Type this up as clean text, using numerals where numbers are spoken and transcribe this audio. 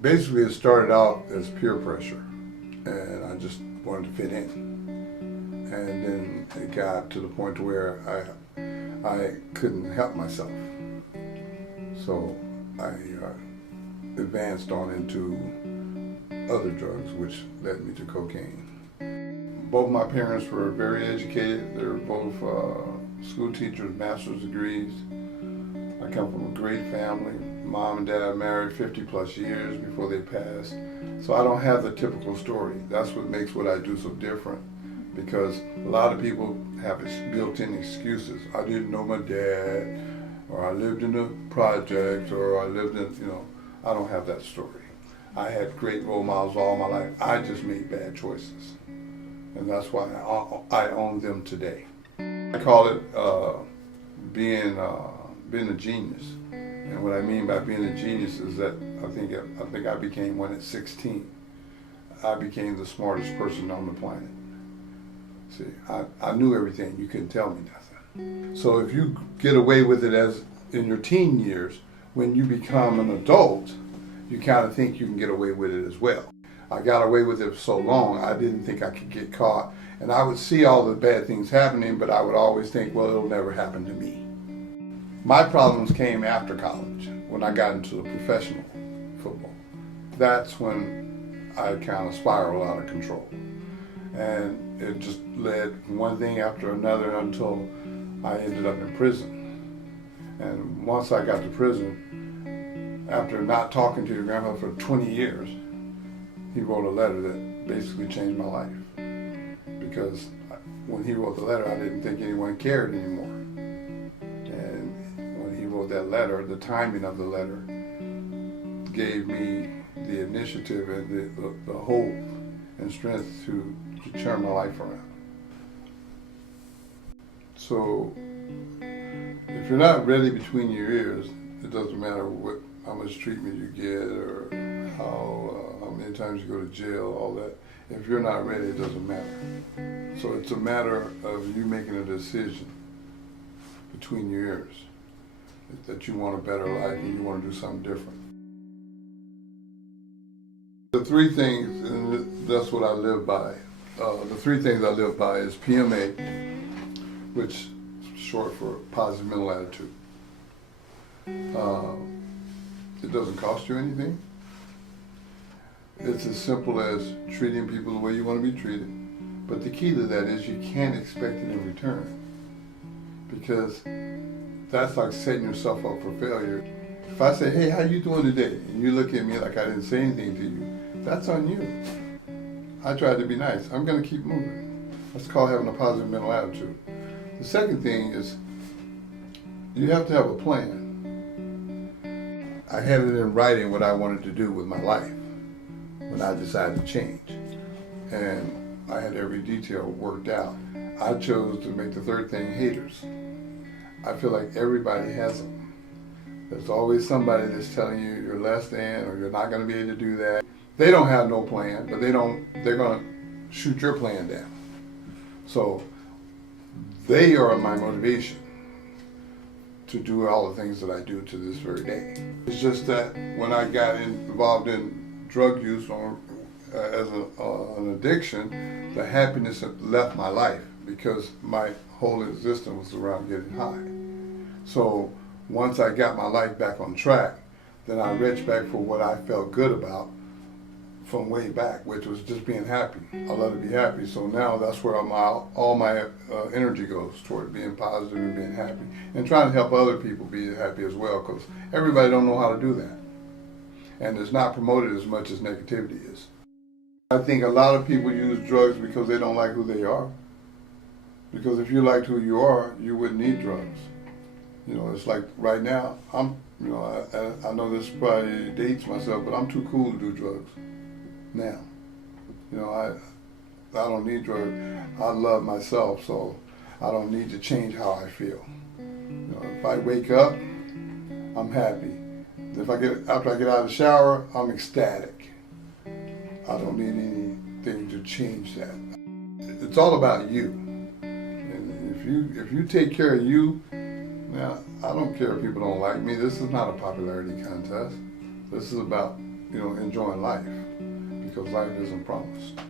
Basically, it started out as peer pressure, and I just wanted to fit in. And then it got to the point where I couldn't help myself. So I advanced on into other drugs, which led me to cocaine. Both my parents were very educated. They were both school teachers, master's degrees. I come from a great family. Mom and dad married 50 plus years before they passed. So I don't have the typical story. That's what makes what I do so different, because a lot of people have built-in excuses. I didn't know my dad, or I lived in the projects, or I lived in, I don't have that story. I had great role models all my life. I just made bad choices. And that's why I own them today. I call it being a genius. And what I mean by being a genius is that I think I became one at 16. I became the smartest person on the planet. See, I knew everything. You couldn't tell me nothing. So if you get away with it as in your teen years, when you become an adult, you kind of think you can get away with it as well. I got away with it for so long, I didn't think I could get caught. And I would see all the bad things happening, but I would always think, well, it'll never happen to me. My problems came after college, when I got into the professional football. That's when I kind of spiraled out of control. And it just led one thing after another until I ended up in prison. And once I got to prison, after not talking to your grandmother for 20 years, he wrote a letter that basically changed my life. Because when he wrote the letter, I didn't think anyone cared anymore. And when he wrote that letter, the timing of the letter gave me the initiative and the hope and strength to turn my life around. So if you're not ready between your ears, it doesn't matter how much treatment you get or how many times you go to jail, all that. If you're not ready, it doesn't matter. So it's a matter of you making a decision between your ears that you want a better life and you want to do something different. The three things, and that's what I live by. The three things I live by is PMA, which is short for positive mental attitude. It doesn't cost you anything. It's as simple as treating people the way you want to be treated. But the key to that is you can't expect it in return, because that's like setting yourself up for failure. If I say, hey, how you doing today? And you look at me like I didn't say anything to you, that's on you. I tried to be nice. I'm going to keep moving. That's called having a positive mental attitude. The second thing is you have to have a plan. I had it in writing what I wanted to do with my life when I decided to change. And I had every detail worked out. I chose to make the third thing haters. I feel like everybody has them. There's always somebody that's telling you you're less than, or you're not going to be able to do that. They don't have no plan, but they're going to shoot your plan down. So they are my motivation to do all the things that I do to this very day. It's just that when I got involved in drug use as an addiction, the happiness left my life because my whole existence was around getting high. So once I got my life back on track, then I reached back for what I felt good about from way back, which was just being happy. I love to be happy, so now that's where all my energy goes, toward being positive and being happy, and trying to help other people be happy as well, because everybody don't know how to do that. And it's not promoted as much as negativity is. I think a lot of people use drugs because they don't like who they are. Because if you liked who you are, you wouldn't need drugs. It's like right now, I know this probably dates myself, but I'm too cool to do drugs now. I don't need drugs. I love myself, so I don't need to change how I feel. If I wake up, I'm happy. After I get out of the shower, I'm ecstatic. I don't need anything to change that. It's all about you. And if you take care of you, now I don't care if people don't like me. This is not a popularity contest. This is about enjoying life, because life isn't promised.